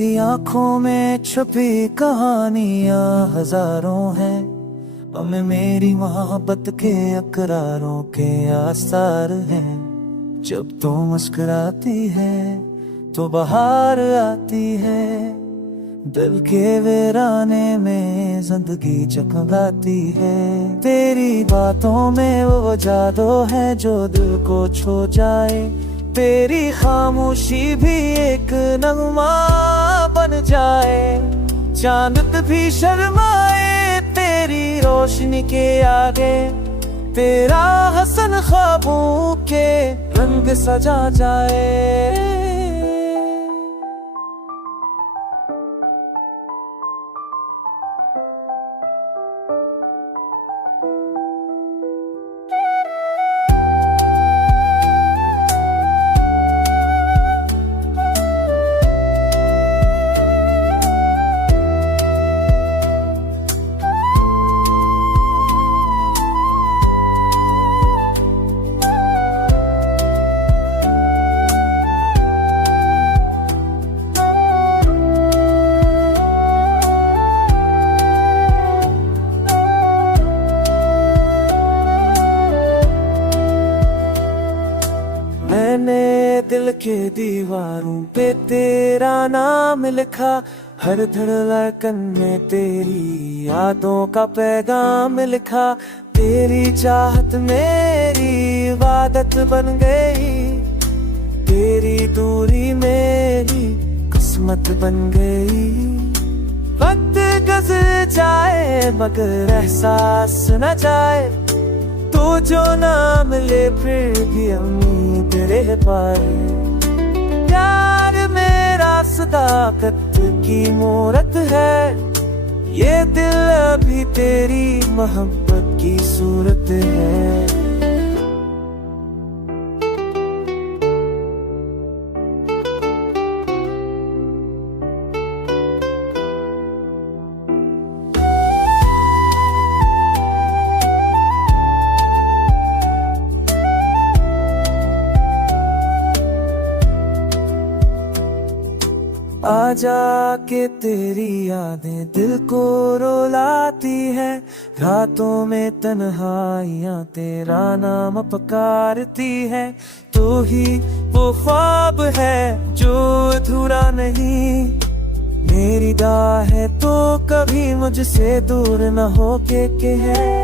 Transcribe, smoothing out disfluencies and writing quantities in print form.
तेरी आंखों में छुपी कहानियां हजारों हैं, हमें मेरी मोहब्बत के अकरारों के आसार हैं। जब तू मुस्कुराती है तो बाहर आती है, दिल के वीराने में जिंदगी जगमगाती है। तेरी बातों में वो जादू है जो दिल को छू जाए, तेरी खामोशी भी एक नगमा बन जाए। चांद भी शर्माए तेरी रोशनी के आगे, तेरा हसन ख्वाबों के रंग सजा जाए। मैंने दिल के दीवारों पे तेरा नाम लिखा, हर धड़कन में तेरी यादों का पैगाम लिखा। तेरी चाहत मेरी इबादत बन गई, तेरी दूरी मेरी किस्मत बन गई। वक्त गुज़र जाए मगर एहसास न जाए, तो जो ना मिले फिर भी उम्मीद रह पाए। प्यार मेरा सदाकत की मूरत है, ये दिल अभी तेरी मोहब्बत की सूरत है। आजा के तेरी यादें दिल को रुलाती है, रातों में तन्हाइयां तेरा नाम पुकारती है। तू ही वो ख्वाब है जो अधूरा नहीं, मेरी दुआ है तो कभी मुझसे दूर न हो के है।